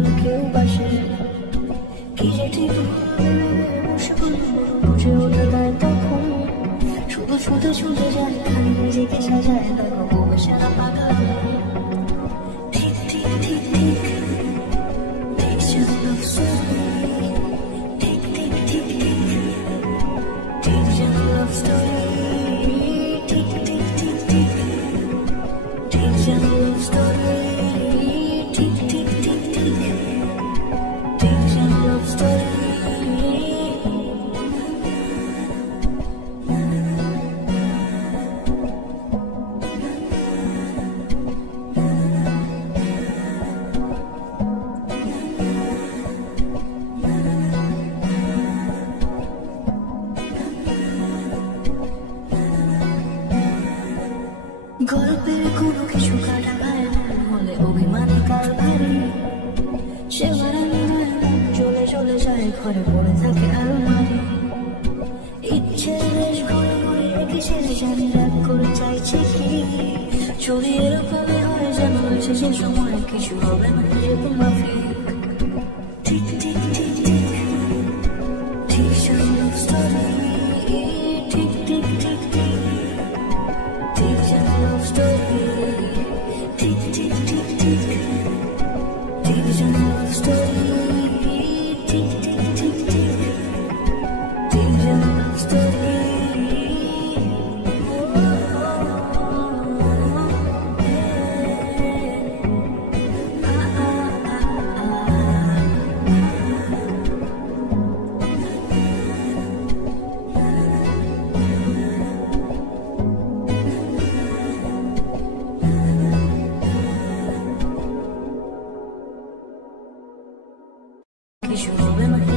ভালো কেউ বাসে কি যে ঠিক বসে বুঝে ওঠে না তখন শুধু শুধু ছুটে যায় খালি নিজেকে সাজায় দেখো বউ সারা পাগলা ঠিক ঠিক ঠিক ঠিক Takes your love story ঠিক ঠিক ঠিক ঠিক Takes your love story ঠিক ঠিক ঠিক ঠিক Takes your love story ঠিক ঠিক ঠিক ঠিক Takes your love story গল্পের কোনো কিছু কাটা ভাই হলে অভিমানে কাল ভারী সে মারানি চলে চলে যায় ঘরে পড়ে থাকে আলমারি ইচ্ছে বেশ ঘরে ঘরে রেখে সে জানি রাগ করে চাইছে কি চুরি এরকমই হয় যেন হয়েছে সে সময় কিছু হবে না যেহেতু মাফি ঠিক ঠিক ঠিক ঠিক ঠিক লভ স্টোরি ঠিক ঠিক ঠিক ঠিক Takes your love story Tick, tick, tick, tick Takes your love story Tick, tick, tick, tick Takes your love story কিছু হবে না